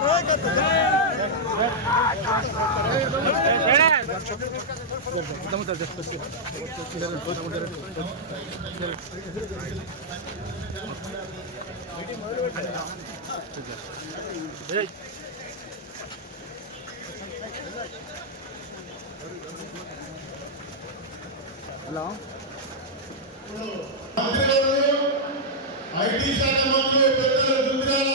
Hello IT శాఖ మంత్రి పెద్దలు దుద్దిరాల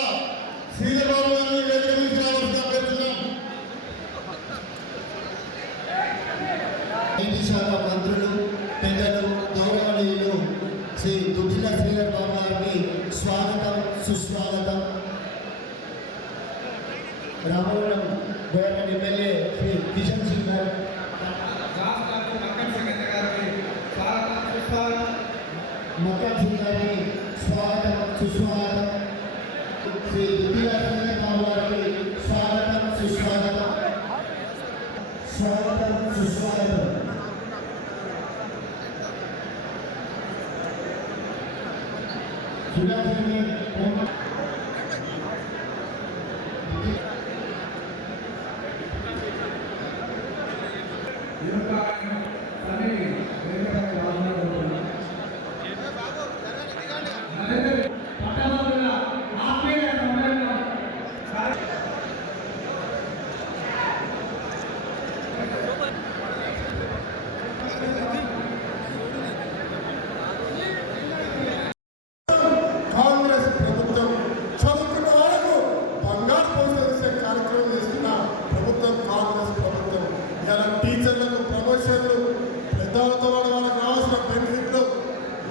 శ్రీధరబాబు గారిని వేదిక నుంచి రావాల్సిన అభ్యర్థున్నాం. ఐటీ శాఖ మంత్రులు పెద్దలు గౌరవనీయులు శ్రీ దుద్దిల శ్రీధరబాబు గారికి స్వాగతం సుస్వాగతం. రామవరం గవర్నమెంట్ ఎమ్మెల్యే శ్రీ కిషన్ సింగ్ గారు, మక్కన్ సింగ్ గారికి స్వాగతం సుస్వాగతం. శ్రీ దుద్దిల శ్రీధరబాబు గారికి స్వాగతం సుస్వాగతం. స్వాగతం సుస్వాగతం. కాంగ్రెస్ ప్రభుత్వం చదువుకున్న వాళ్ళకు బంగారు పోషించే కార్యక్రమం చేస్తున్న ప్రభుత్వం కాంగ్రెస్ ప్రభుత్వం. ఇలా టీచర్లకు ప్రమోషన్లు, పెద్దలతో వాళ్ళకి రావాల్సిన బెనిఫిట్లు,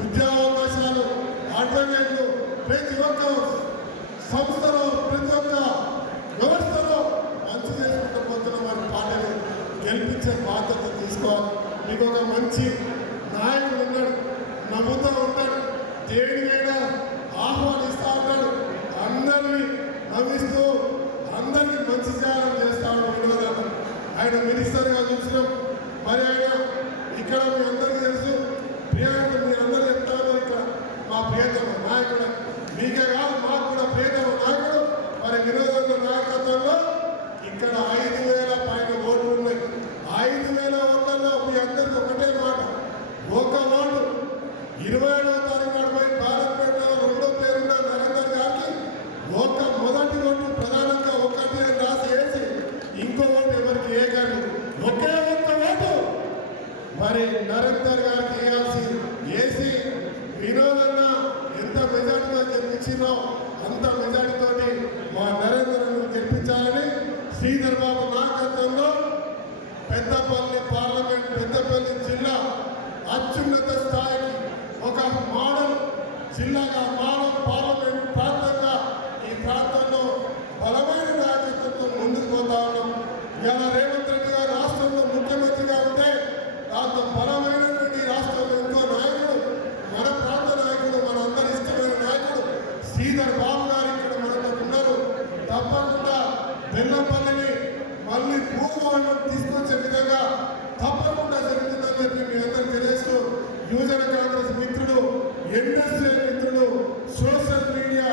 ఉద్యోగావకాశాలు, అడ్వకేట్లు, ప్రతి ఒక్క సంస్థలో ప్రతి ఒక్క వ్యవస్థలో మంచి చేసుకుంటూ పోతున్న వారి పార్టీని గెలిపించే బాధ్యత తీసుకోవాలి. మీకు ఒక మంచి నాయకుడు ఉన్నాడు, నమ్ముతూ ఉంటాడు, దేనికైనా ఆహ్వానిస్తూ ఉన్నాడు, అందరినీ నవ్విస్తూ అందరికీ మంచి చేయాలని చేస్తా ఉన్నాడు. ఆయన మినిస్టర్గా చూసినాం. మరి ఆయన ఇక్కడ మీ అందరికీ తెలుసు, ప్రియాంక మీరందరూ చెప్తా ఉన్నారు, ఇక్కడ మా ప్రియతమ నాయకుడు, మీకే కాదు మాకు కూడా ప్రియతమ నాయకుడు. మరి వినోదంలో నాయకత్వంలో ఇక్కడ 5,000 పైన ఓట్లు ఉన్నాయి. 5,000 ఓట్లలో మీ అందరికీ ఒకటే మాట, ఒక ఓటు 27వ తారీఖు నాడు పోయి భారత్పేటలో 2వ పేరున్న నరేందర్ గారికి ఒక మొదటి ఓటు ప్రధానంగా ఒకటి రాసి వేసి ఇంకో ఓటు ఎవరికి వేయగాలి, ఒకే ఒక్క ఓటు మరి నరేందర్ గారికి వేయాల్సి వేసి వినోదన్న ఎంత మెజార్టీతో గెలిపించిందో అంత మెజార్టీతో మా నరేందర్ను గెలిపించాలని శ్రీధర్ బాబు నాయకత్వంలో పెద్దపల్లి పార్లమెంట్, పెద్దపల్లి జిల్లా అత్యున్నత స్థాయికి ఒక మోడల్ జిల్లాగా, మోడల్ పార్లమెంట్ ప్రాంతంగా ఈ ప్రాంతంలో బలమైన నాయకత్వంతో ముందుకు పోతా ఉన్నాం. ఇలా రేవంత్ రెడ్డి గారు రాష్ట్రంలో ముఖ్యమంత్రిగా ఉంటే దాంతో బలమైనటువంటి రాష్ట్రంలో ఇంకో నాయకుడు, మన ప్రాంత నాయకుడు, మన అందరి ఇష్టమైన నాయకుడు శ్రీధర్ బాబు గారు ఇక్కడ మనతో ఉన్నారు. తప్పకుండా బెల్లంపల్లిని మళ్ళీ పూర్వవైపు తీసుకొచ్చే విధంగా తప్పకుండా జరుగుతుందని చెప్పి మీ అందరూ తెలియజేస్తూ, యువజన కాంగ్రెస్ మిత్రులు, ఇండస్ట్రియల్ మిత్రులు, సోషల్ మీడియా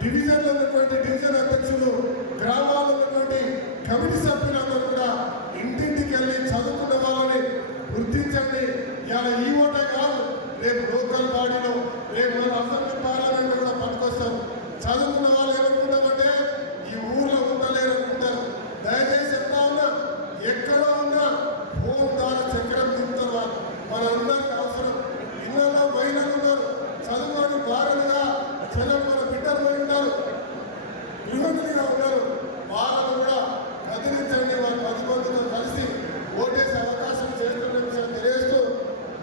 డివిజన్లో ఉన్నటువంటి డివిజన్ అధ్యక్షులు, గ్రామాల్లో ఉన్నటువంటి కమిటీ సభ్యులందరూ కూడా ఇంటింటికి వెళ్ళి చదువుకున్న వాళ్ళని గుర్తించండి. ఇలా ఈ ఓటే కాదు, రేపు లోకల్ బాడీలో, రేపు మన అసెంబ్లీ పార్లమెంట్ కూడా పనికొస్తాం. చదువుకున్న వాళ్ళు ఏమనుకుంటామంటే ఈ ఊర్లో ఉండలేరు అనుకుంటారు. దయచేసి చెప్తా ఉన్నా, ఎక్కడో ఉన్నా ఫోన్ ద్వారా చక్రం తింటారు. మనందరికీ అవసరం. ఇళ్ళలో మహిళలు ఉన్నారు, చదువుకొని భార్యలుగా చదువుకున్న బిడ్డలు ఉంటారు, గృహిణులుగా ఉన్నారు. వాళ్ళను కూడా కదిలించండి. వాళ్ళు 10 మందితో కలిసి ఓటేసే అవకాశం చేస్తున్న విషయం తెలియజేస్తూ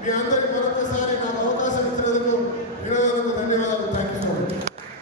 మీ అందరి